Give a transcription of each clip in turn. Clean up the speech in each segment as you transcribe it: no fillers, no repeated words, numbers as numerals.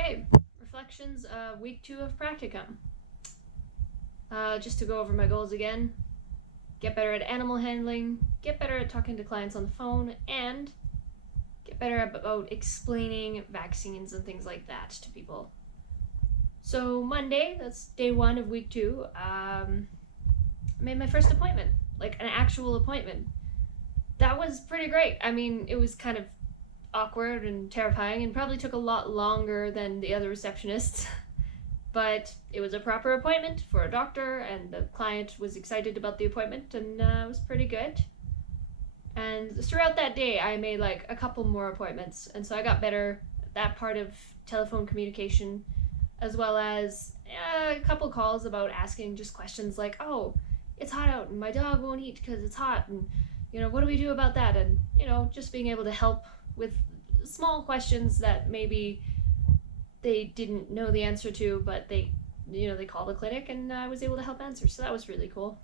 Okay, reflections of week 2 of Practicum. Just to go over my goals again, get better at animal handling, get better at talking to clients on the phone, and get better about explaining vaccines and things like that to people. So Monday, that's day 1 of week 2, I made my first appointment, like an actual appointment. That was pretty great. I mean, it was kind of awkward and terrifying and probably took a lot longer than the other receptionists. But it was a proper appointment for a doctor, and the client was excited about the appointment, and it was pretty good. And throughout that day, I made like a couple more appointments, and so I got better at that part of telephone communication, as well as a couple calls about asking just questions like, oh, it's hot out, and my dog won't eat because it's hot, and what do we do about that? And just being able to help with small questions that maybe they didn't know the answer to, but they called the clinic and I was able to help answer. So that was really cool.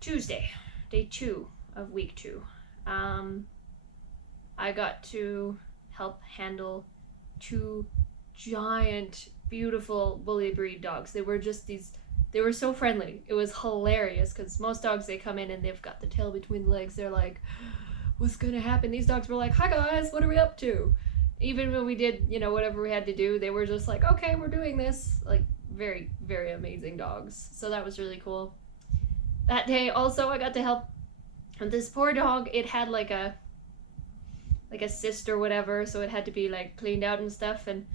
Tuesday, day 2 of week 2. I got to help handle 2 giant, beautiful bully breed dogs. They were so friendly. It was hilarious because most dogs, they come in and they've got the tail between the legs. They're like, what's gonna happen? These dogs were like, hi guys, what are we up to? Even when we did, whatever we had to do, they were just like, okay, we're doing this. Like, very, very amazing dogs. So that was really cool. That day also, I got to help this poor dog. It had like a cyst or whatever, so it had to be like cleaned out and stuff, and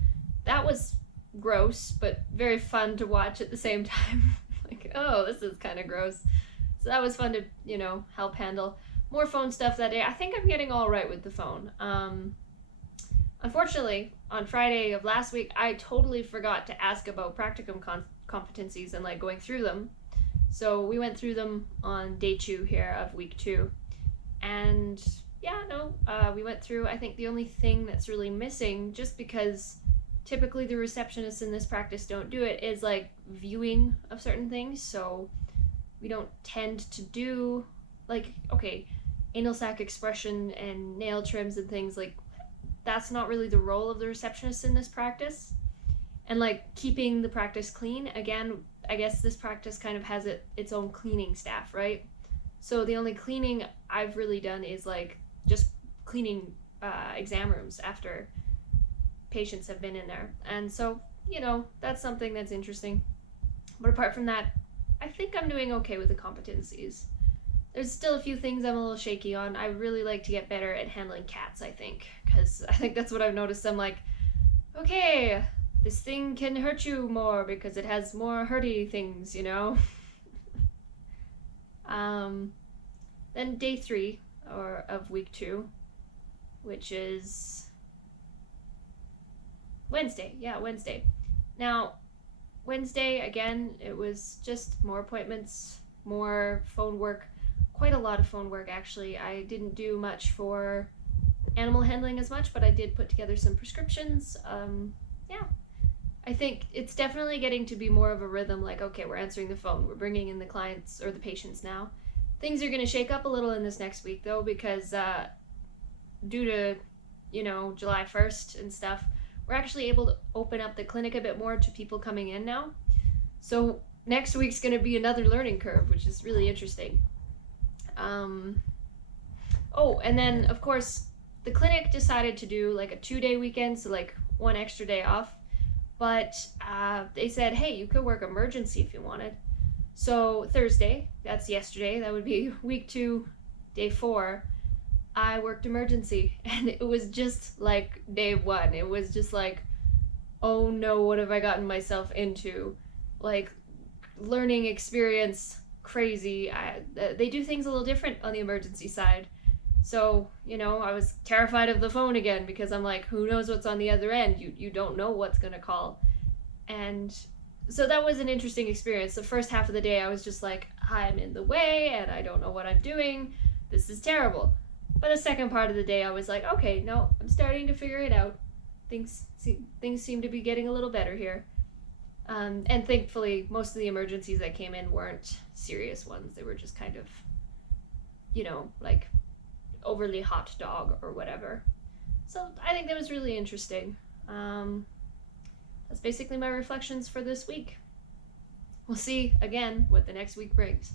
that was gross, but very fun to watch at the same time. Like, oh, this is kind of gross. So that was fun to, help handle. More phone stuff that day. I think I'm getting all right with the phone. Unfortunately, on Friday of last week, I totally forgot to ask about practicum competencies and like going through them. So we went through them on day 2 here of week 2. And we went through, I think the only thing that's really missing, just because typically the receptionists in this practice don't do it, is like viewing of certain things. So we don't tend to do like, okay, anal sac expression and nail trims and things like that's not really the role of the receptionist in this practice. And like keeping the practice clean, again, I guess this practice kind of has its own cleaning staff, right? So the only cleaning I've really done is like just cleaning exam rooms after patients have been in there. And so, that's something that's interesting. But apart from that, I think I'm doing okay with the competencies. There's still a few things I'm a little shaky on. I really like to get better at handling cats, I think, because I think that's what I've noticed. I'm like, okay, this thing can hurt you more because it has more hurty things, Then day 3 of week 2, which is Wednesday. Yeah, Wednesday. Now, Wednesday, again, it was just more appointments, more phone work. Quite a lot of phone work, actually. I didn't do much for animal handling as much, but I did put together some prescriptions. I think it's definitely getting to be more of a rhythm, like, okay, we're answering the phone, we're bringing in the clients or the patients now. Things are going to shake up a little in this next week, though, because due to, July 1st and stuff, we're actually able to open up the clinic a bit more to people coming in now. So next week's going to be another learning curve, which is really interesting. And then of course the clinic decided to do like a 2-day weekend, so like 1 extra day off, but they said, hey, you could work emergency if you wanted. So Thursday, that's yesterday, that would be week 2, day 4, I worked emergency, and it was just like day 1. It was just like, oh no, what have I gotten myself into? Like, learning experience, crazy. They do things a little different on the emergency side. So, I was terrified of the phone again because I'm like, who knows what's on the other end? You don't know what's going to call. And so that was an interesting experience. The first half of the day, I was just like, I'm in the way and I don't know what I'm doing. This is terrible. But the second part of the day, I was like, okay, no, I'm starting to figure it out. Things seem to be getting a little better here. And thankfully, most of the emergencies that came in weren't serious ones. They were just kind of, like overly hot dog or whatever. So I think that was really interesting. that's basically my reflections for this week. We'll see again what the next week brings.